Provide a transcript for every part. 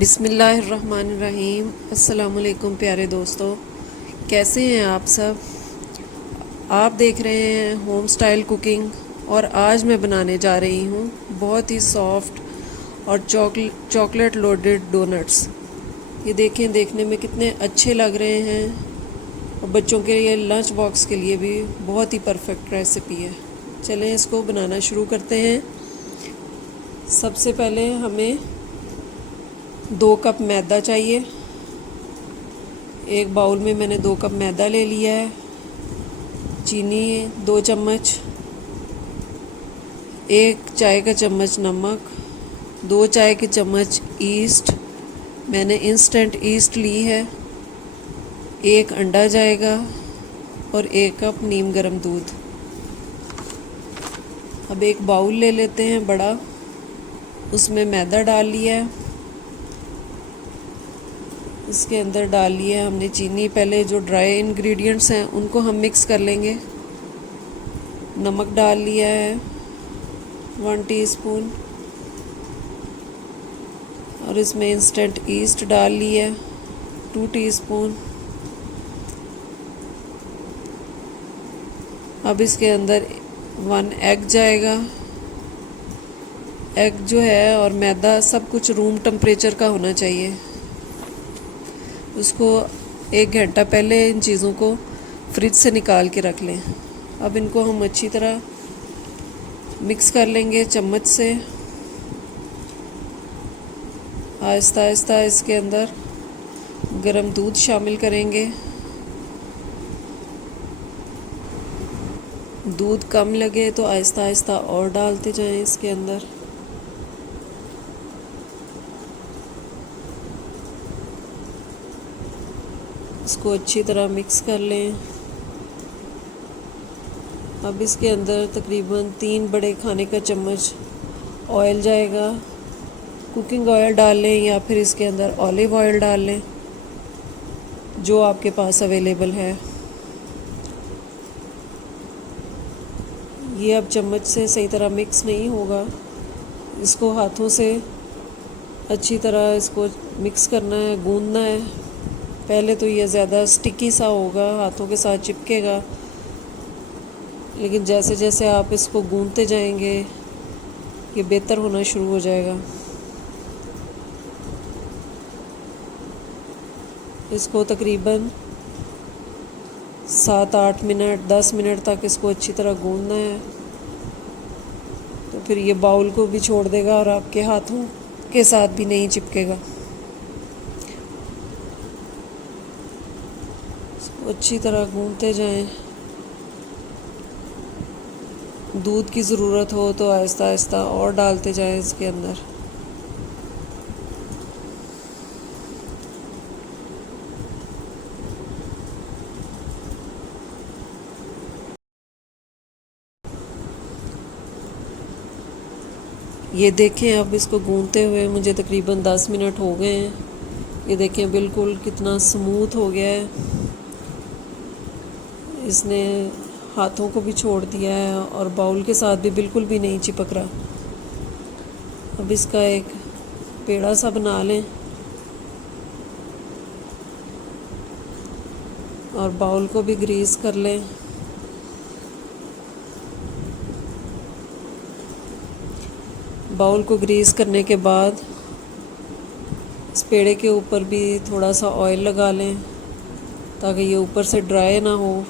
बिस्मिल्लाहिर्रहमानिर्रहीम। अस्सलामुअलैकुम प्यारे दोस्तों, कैसे हैं आप सब। आप देख रहे हैं होम स्टाइल कुकिंग और आज मैं बनाने जा रही हूँ बहुत ही सॉफ्ट और चॉकलेट लोडेड डोनट्स। ये देखें, देखने में कितने अच्छे लग रहे हैं और बच्चों के लिए लंच बॉक्स के लिए भी बहुत ही परफेक्ट रेसिपी है। चलें इसको बनाना शुरू करते हैं। सबसे पहले हमें 2 कप मैदा चाहिए। एक बाउल में मैंने 2 कप मैदा ले लिया है। चीनी 2 चम्मच, 1 चाय का चम्मच नमक, 2 चाय के चम्मच ईस्ट, मैंने इंस्टेंट ईस्ट ली है, 1 अंडा जाएगा और 1 कप नीम गर्म दूध। अब एक बाउल ले लेते हैं बड़ा, उसमें मैदा डाल लिया है। इसके अंदर डाल लिया हमने चीनी। पहले जो ड्राई इंग्रेडिएंट्स हैं उनको हम मिक्स कर लेंगे। नमक डाल लिया है 1 टीस्पून और इसमें इंस्टेंट ईस्ट डाल लिया है 2 टीस्पून। अब इसके अंदर 1 एग जाएगा। एग जो है और मैदा सब कुछ रूम टेम्परेचर का होना चाहिए। उसको 1 घंटा पहले इन चीज़ों को फ्रिज से निकाल के रख लें। अब इनको हम अच्छी तरह मिक्स कर लेंगे चम्मच से। आहिस्ता आहिस्ता इसके अंदर गरम दूध शामिल करेंगे। दूध कम लगे तो आहिस्ता आहिस्ता और डालते जाएं इसके अंदर। इसको अच्छी तरह मिक्स कर लें। अब इसके अंदर तकरीबन 3 बड़े खाने का चम्मच ऑयल जाएगा। कुकिंग ऑयल डाल लें या फिर इसके अंदर ऑलिव ऑयल डाल लें, जो आपके पास अवेलेबल है। ये अब चम्मच से सही तरह मिक्स नहीं होगा, इसको हाथों से अच्छी तरह इसको मिक्स करना है, गूंदना है। पहले तो ये ज़्यादा स्टिकी सा होगा, हाथों के साथ चिपकेगा, लेकिन जैसे जैसे आप इसको गूंदते जाएंगे ये बेहतर होना शुरू हो जाएगा। इसको तकरीबन 7-8 मिनट 10 मिनट तक इसको अच्छी तरह गूंदना है। तो फिर ये बाउल को भी छोड़ देगा और आपके हाथों के साथ भी नहीं चिपकेगा। अच्छी तरह गूंदते जाएं। दूध की ज़रूरत हो तो आहिस्ता आहिस्ता और डालते जाएं इसके अंदर। ये देखें, अब इसको गूंदते हुए मुझे तकरीबन 10 मिनट हो गए हैं। ये देखें बिल्कुल कितना स्मूथ हो गया है। इसने हाथों को भी छोड़ दिया है और बाउल के साथ भी बिल्कुल भी नहीं चिपक रहा। अब इसका एक पेड़ा सा बना लें और बाउल को भी ग्रीस कर लें। बाउल को ग्रीस करने के बाद इस पेड़े के ऊपर भी थोड़ा सा ऑयल लगा लें ताकि ये ऊपर से ड्राई ना हो।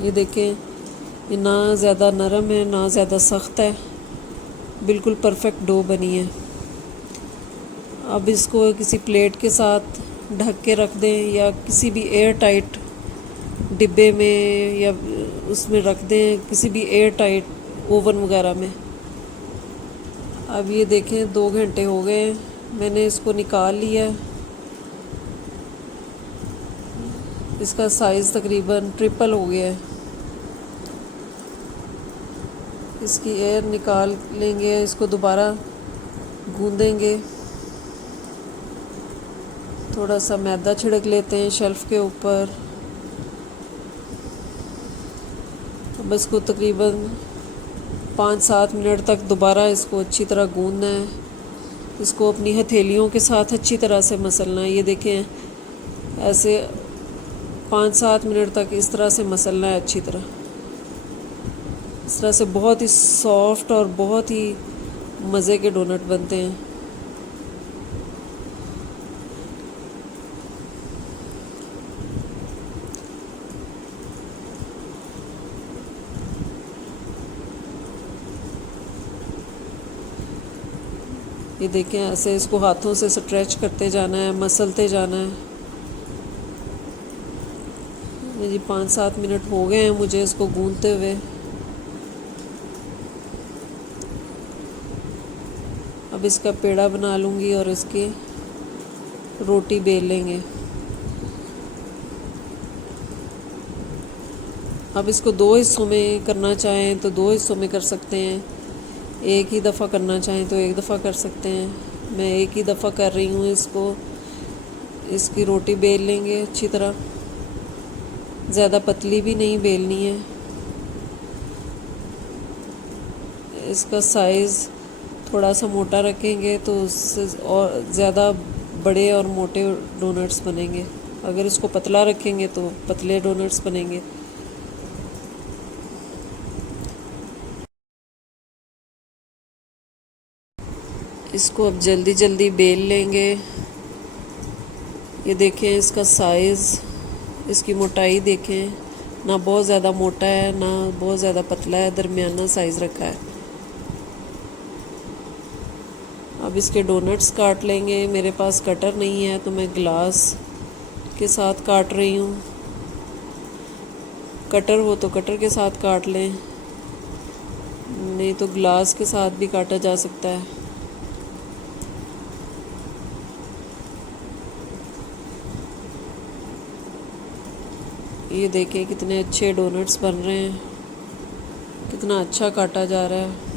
ये देखें, ये ना ज़्यादा नरम है ना ज़्यादा सख्त है, बिल्कुल परफेक्ट डो बनी है। अब इसको किसी प्लेट के साथ ढक के रख दें या किसी भी एयर टाइट डिब्बे में या उसमें रख दें, किसी भी एयर टाइट ओवन वगैरह में। अब ये देखें 2 घंटे हो गए, मैंने इसको निकाल लिया। इसका साइज़ तकरीबन ट्रिपल हो गया है। इसकी एयर निकाल लेंगे, इसको दोबारा गूंदेंगे। थोड़ा सा मैदा छिड़क लेते हैं शेल्फ़ के ऊपर। अब इसको तकरीबन 5-7 मिनट तक दोबारा इसको अच्छी तरह गूंदना है। इसको अपनी हथेलियों के साथ अच्छी तरह से मसलना है। ये देखें, ऐसे 5-7 मिनट तक इस तरह से मसलना है अच्छी तरह। इस तरह से बहुत ही सॉफ्ट और बहुत ही मज़े के डोनट बनते हैं। ये देखें, ऐसे इसको हाथों से स्ट्रेच करते जाना है, मसलते जाना है। जी 5-7 मिनट हो गए हैं मुझे इसको गूंदते हुए। अब इसका पेड़ा बना लूँगी और इसकी रोटी बेल लेंगे। अब इसको 2 हिस्सों में करना चाहें तो 2 हिस्सों में कर सकते हैं, एक ही दफ़ा करना चाहें तो एक दफ़ा कर सकते हैं। मैं एक ही दफ़ा कर रही हूँ इसको। इसकी रोटी बेल लेंगे अच्छी तरह, ज़्यादा पतली भी नहीं बेलनी है। इसका साइज़ थोड़ा सा मोटा रखेंगे तो उससे और ज़्यादा बड़े और मोटे डोनट्स बनेंगे। अगर इसको पतला रखेंगे तो पतले डोनट्स बनेंगे। इसको अब जल्दी जल्दी बेल लेंगे। ये देखें, इसका साइज़, इसकी मोटाई देखें, ना बहुत ज़्यादा मोटा है ना बहुत ज़्यादा पतला है, दरमियाना साइज़ रखा है। अब इसके डोनट्स काट लेंगे। मेरे पास कटर नहीं है तो मैं ग्लास के साथ काट रही हूँ। कटर हो तो कटर के साथ काट लें, नहीं तो ग्लास के साथ भी काटा जा सकता है। ये देखें कितने अच्छे डोनट्स बन रहे हैं, कितना अच्छा काटा जा रहा है।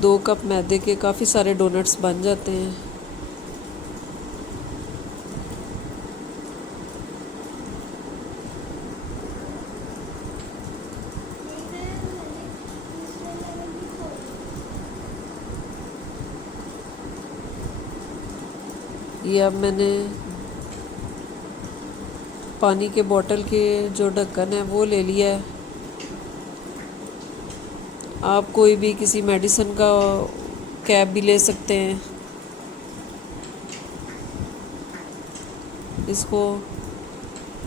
दो कप मैदे के काफ़ी सारे डोनट्स बन जाते हैं। ये अब मैंने पानी के बोतल के जो ढक्कन है वो ले लिया है। आप कोई भी किसी मेडिसिन का कैप भी ले सकते हैं। इसको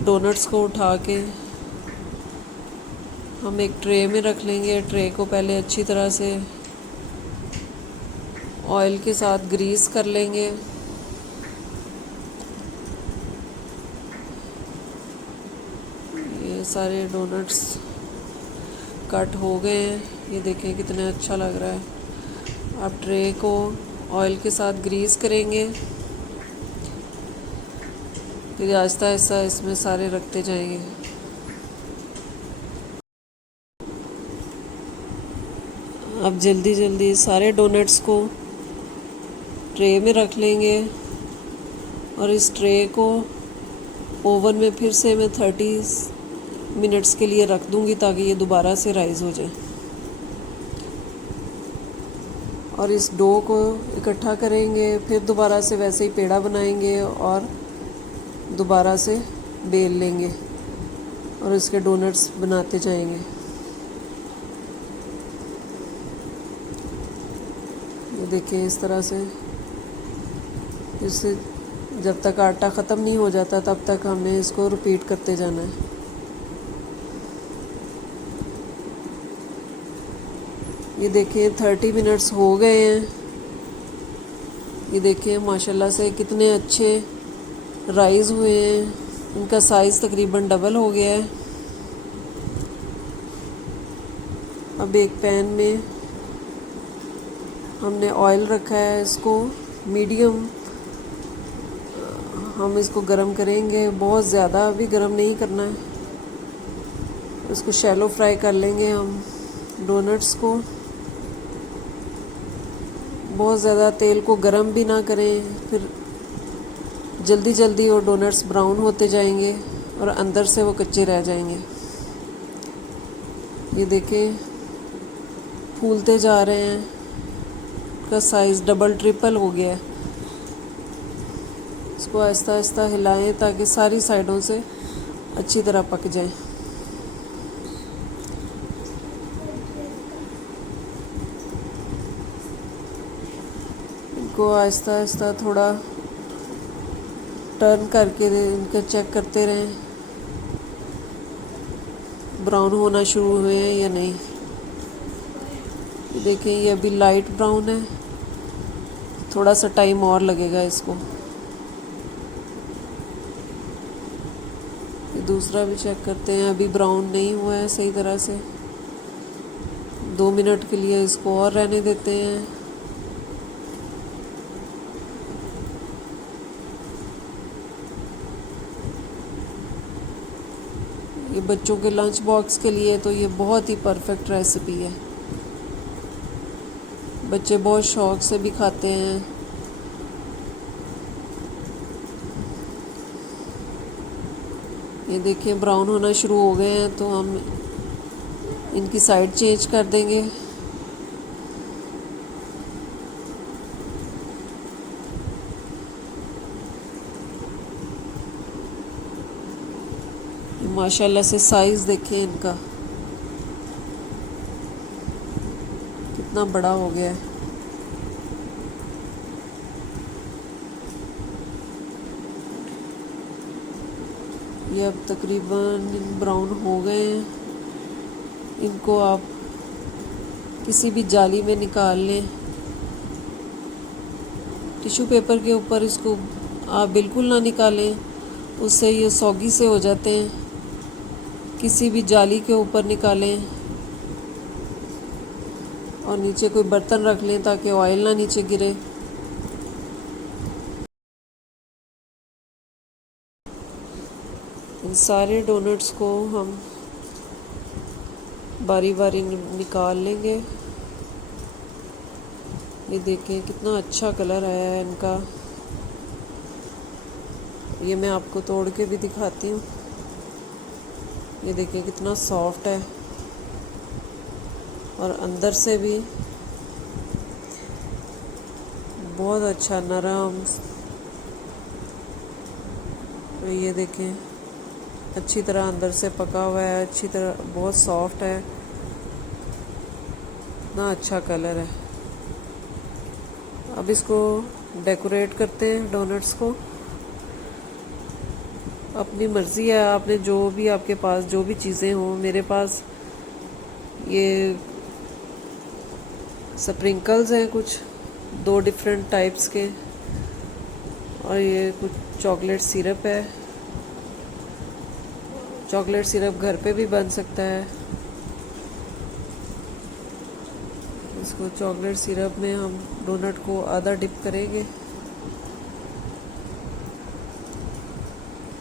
डोनट्स को उठा के हम एक ट्रे में रख लेंगे। ट्रे को पहले अच्छी तरह से ऑयल के साथ ग्रीस कर लेंगे। ये सारे डोनट्स कट हो गए हैं। ये देखें कितना अच्छा लग रहा है। अब ट्रे को ऑयल के साथ ग्रीस करेंगे, फिर आहिस्ता आहिस्ता इसमें सारे रखते जाएंगे। अब जल्दी जल्दी सारे डोनट्स को ट्रे में रख लेंगे और इस ट्रे को ओवन में फिर से मैं 30 मिनट्स के लिए रख दूंगी ताकि ये दोबारा से राइज़ हो जाए। और इस डो को इकट्ठा करेंगे, फिर दोबारा से वैसे ही पेड़ा बनाएंगे और दोबारा से बेल लेंगे और इसके डोनट्स बनाते जाएंगे। ये देखिए, इस तरह से इससे जब तक आटा ख़त्म नहीं हो जाता तब तक हमें इसको रिपीट करते जाना है। ये देखिए 30 मिनट्स हो गए हैं। ये देखिए माशाल्लाह से कितने अच्छे राइज़ हुए हैं। इनका साइज़ तकरीबन डबल हो गया है। अब एक पैन में हमने ऑयल रखा है, इसको मीडियम हम इसको गरम करेंगे। बहुत ज़्यादा भी गरम नहीं करना है, इसको शैलो फ्राई कर लेंगे हम डोनट्स को। बहुत ज़्यादा तेल को गरम भी ना करें, फिर जल्दी जल्दी वो डोनट्स ब्राउन होते जाएंगे और अंदर से वो कच्चे रह जाएंगे। ये देखें फूलते जा रहे हैं, का साइज़ डबल ट्रिपल हो गया है। इसको आहिस्ता आहिस्ता हिलाएं ताकि सारी साइडों से अच्छी तरह पक जाए। इनको आहिस्ता आहिस्ता थोड़ा टर्न करके इनके चेक करते रहें ब्राउन होना शुरू हुए हैं या नहीं। देखें ये अभी लाइट ब्राउन है, थोड़ा सा टाइम और लगेगा इसको। ये दूसरा भी चेक करते हैं, अभी ब्राउन नहीं हुआ है सही तरह से। 2 मिनट के लिए इसको और रहने देते हैं। ये बच्चों के लंच बॉक्स के लिए तो ये बहुत ही परफेक्ट रेसिपी है। बच्चे बहुत शौक से भी खाते हैं। ये देखिए ब्राउन होना शुरू हो गए हैं, तो हम इनकी साइड चेंज कर देंगे। माशाल्लाह से साइज़ देखिए इनका कितना बड़ा हो गया है। ये अब तकरीबन ब्राउन हो गए हैं। इनको आप किसी भी जाली में निकाल लें। टिश्यू पेपर के ऊपर इसको आप बिल्कुल ना निकालें, उससे ये सौगी से हो जाते हैं। किसी भी जाली के ऊपर निकालें और नीचे कोई बर्तन रख लें ताकि ऑयल ना नीचे गिरे। इन सारे डोनट्स को हम बारी बारी निकाल लेंगे। ये देखें कितना अच्छा कलर आया है इनका। ये मैं आपको तोड़ के भी दिखाती हूँ। ये देखिए कितना सॉफ्ट है और अंदर से भी बहुत अच्छा नरम। तो ये देखें अच्छी तरह अंदर से पका हुआ है, अच्छी तरह बहुत सॉफ्ट है, इतना अच्छा कलर है। अब इसको डेकोरेट करते हैं डोनट्स को। अपनी मर्ज़ी है, आपने जो भी आपके पास जो भी चीज़ें हों। मेरे पास ये स्प्रिंकल्स हैं कुछ 2 डिफरेंट टाइप्स के, और ये कुछ चॉकलेट सिरप है। चॉकलेट सिरप घर पे भी बन सकता है। इसको चॉकलेट सिरप में हम डोनट को आधा डिप करेंगे।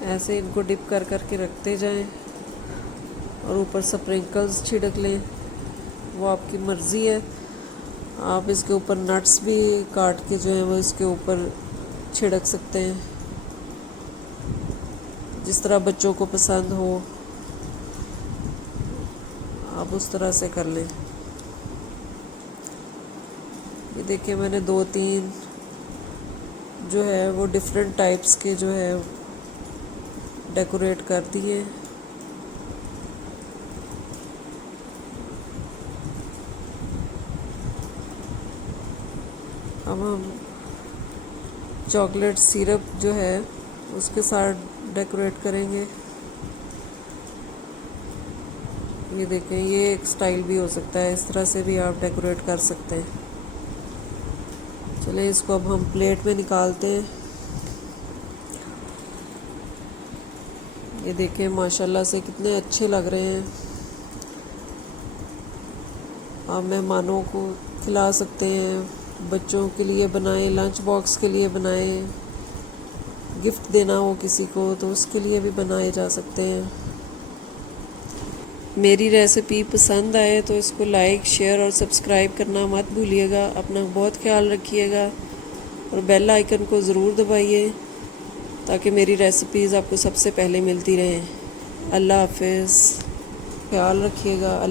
ऐसे इनको डिप कर करके रखते जाएं और ऊपर स्प्रिंकल्स छिड़क लें। वो आपकी मर्ज़ी है, आप इसके ऊपर नट्स भी काट के जो है वो इसके ऊपर छिड़क सकते हैं, जिस तरह बच्चों को पसंद हो आप उस तरह से कर लें। ये देखिए मैंने 2-3 जो है वो डिफरेंट टाइप्स के जो है डेकोरेट कर दिए। अब हम चॉकलेट सिरप जो है उसके साथ डेकोरेट करेंगे। ये देखें ये एक स्टाइल भी हो सकता है, इस तरह से भी आप डेकोरेट कर सकते हैं। चलें इसको अब हम प्लेट में निकालते हैं। ये देखें माशाल्लाह से कितने अच्छे लग रहे हैं। आप मेहमानों को खिला सकते हैं, बच्चों के लिए बनाएं, लंच बॉक्स के लिए बनाएं, गिफ्ट देना हो किसी को तो उसके लिए भी बनाए जा सकते हैं। मेरी रेसिपी पसंद आए तो इसको लाइक, शेयर और सब्सक्राइब करना मत भूलिएगा। अपना बहुत ख्याल रखिएगा और बेल आइकन को ज़रूर दबाइए ताकि मेरी रेसिपीज़ आपको सबसे पहले मिलती रहें। अल्लाह हाफिज़, ख्याल रखिएगा।